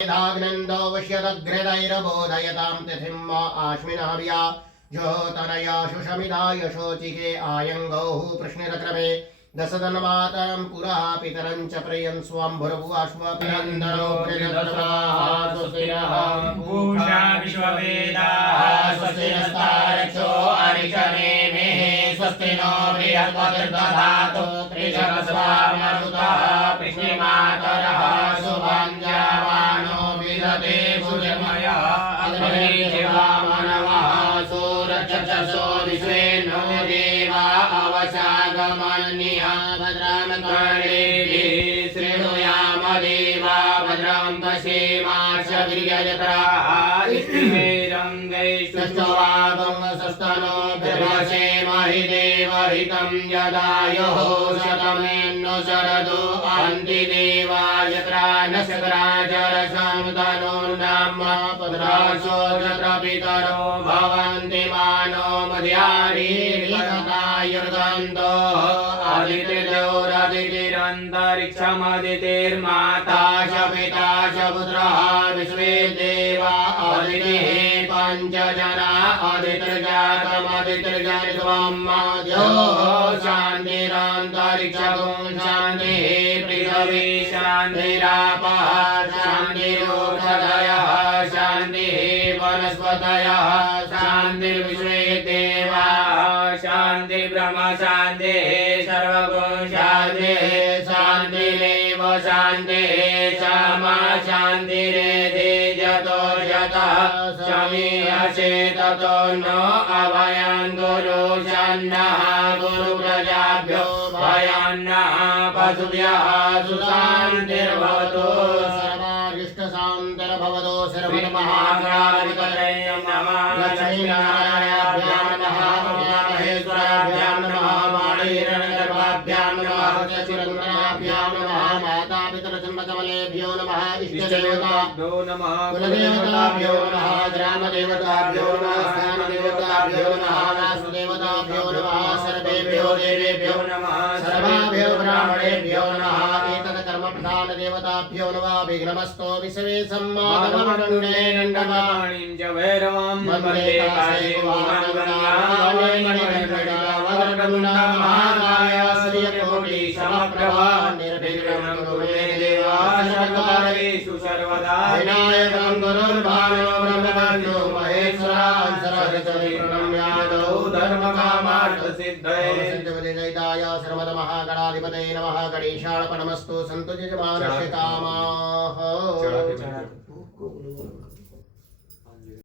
धाग्नन्दो वश्यदग्रदैरबोधयतां तिथिम् आश्विनाभिया ज्योतनया शुषमिधा यशोचिके आयङ्गौः प्रश्निरक्रमे दशदनमातरं पुरः पितरं च प्रियं स्वं भुर्भुवस्वपिरन्दरो स्वस्तिनः पूषा विश्ववेदाः स्वस्तिनस्तारक्षो अरिषनेमिः स्वस्ति नो बृहस्पतिर्दधातु त्रिशतस्वामरुतः कृष्णिमातरः शुभञ्जावानो विदते भुजमयः अग्निर्जिवामनवः सूरचक्षसो विश्वे नो देवा अवसागमन्यः भद्रां कर्णेभिः शृणुयाम देवा भद्रां पश्येमाक्षवीर्यजत्राः स्थिरैरङ्गैस्तुष्टवागं सस्तनो बिर्वसेमहि देवहितं यदायुः शतमेन्नु शरदो अन्ति देवा यत्रा नशकराचरसं तनोर्नाम पद्रासो यत्र पितरो भवन्ति मानो मध्यारीर्यतायुर्गन्धो आदित्यजोरदितिरन्तरिक्षमदितिर्माता च पिता च पुत्रः विश्वे देवा अदितिः पञ्च जना अदितिर्जातमदितिर्जनित्वं मध्यो शान्तिरन्तरिक्षगुं शान्तिः पृथिवी शान्तिरापः शान्तिरोषधयः शान्तिः वनस्पतयः शान्तिर्विश्वे देवाः शान्ति ब्रह्म शान्तिः सर्वगुण शान्तिः शान्तिरेव शान्तिः क्षमा शान्तिरेधि जतो जतः शमीयसे ततो न अभयं गुरु शन्नः गुरुप्रजाभ्यो भयान्नः पशुभ्यः सुशान्तिर्भवतु सर्वारिष्टशान्तिर्भवतु श्रीमन्महागणाधिपतये नमः लक्ष्मीनारायणाभ्यां नमः उमामहेश्वराभ्यां नमः वाणीहिरण्यगर्भाभ्यां नमः चिरन्तनाभ्यां नमः मातापितरचन्द्रकमलेभ्यो नमः इष्टदेवताभ्यो नमः कुलदेवताभ्यो नमः ग्रामदेवताभ्यो नमः स्थानदेवताभ्यो नमः वासुदेवताभ्यो नमः सर्वेभ्यो देवेभ्यो नमः सर्वाभ्यो ब्राह्मणेभ्यो नमः एतत् कर्मप्रधानदेवताभ्यो नमः विघ्नमस्तो विश्वे सम्मानमण्डले नण्डमाणिं च भैरवं वन्दे महाकाय श्रीकोटि समप्रभा निर्विघ्नं कुरु मे देवा सर्वकार्येषु सर्वदा विनायकं गुरुर्भानो ब्रह्मज्ञो महेश्वरान् सरस्वती प्रणम्यादौ धर्मकामार्थसिद्धये सिद्धविजयिताय सर्वमहागणाधिपतये नमः गणेशार्पणमस्तु सन्तु यजमानस्य कामाः